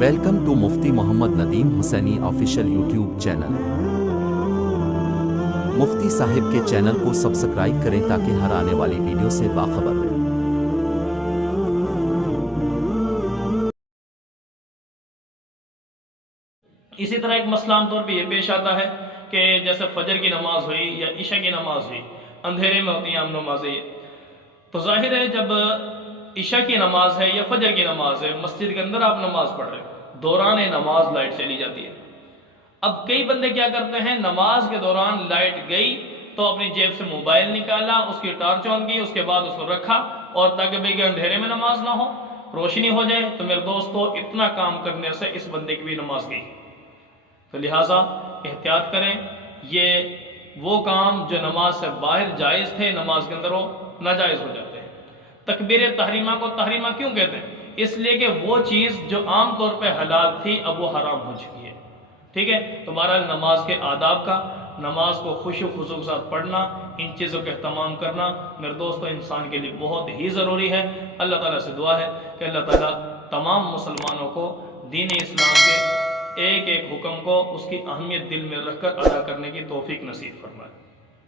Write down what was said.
Welcome to Mufti Muhammad Nadeem Husaini official YouTube channel. مفتی صاحب کے چینل کو سبسکرائب کریں تاکہ ہر آنے والی ویڈیو سے باخبر رہیں۔ اسی طرح ایک مسئلہ عام طور پہ یہ پیش آتا ہے کہ جیسے فجر کی نماز ہوئی یا عشاء کی نماز ہوئی، اندھیرے میں ہوتی ہیں ہم نمازیں، تو ظاہر ہے جب عشاء کی نماز ہے یا فجر کی نماز ہے، مسجد کے اندر آپ نماز پڑھ رہے ہیں، دوران نماز لائٹ چلی جاتی ہے۔ اب کئی بندے کیا کرتے ہیں، نماز کے دوران لائٹ گئی تو اپنی جیب سے موبائل نکالا، اس کی ٹارچ آن کی، اس کے بعد اس کو رکھا، اور تاکہ بھئی کہ اندھیرے میں نماز نہ ہو، روشنی ہو جائے۔ تو میرے دوستو، اتنا کام کرنے سے اس بندے کی بھی نماز گئی۔ تو لہٰذا احتیاط کریں، یہ وہ کام جو نماز سے باہر جائز تھے، نماز کے اندر وہ ناجائز ہو جاتے ہیں۔ تکبیر تحریمہ کو تحریمہ کیوں کہتے ہیں؟ اس لیے کہ وہ چیز جو عام طور پہ حلال تھی اب وہ حرام ہو چکی ہے، ٹھیک ہے؟ تو بہرحال نماز کے آداب کا، نماز کو خشوع و خضوع کے ساتھ پڑھنا، ان چیزوں کا اہتمام کرنا میرے دوستو انسان کے لیے بہت ہی ضروری ہے۔ اللہ تعالیٰ سے دعا ہے کہ اللہ تعالیٰ تمام مسلمانوں کو دین اسلام کے ایک ایک حکم کو اس کی اہمیت دل میں رکھ کر ادا کرنے کی توفیق نصیب فرمائے۔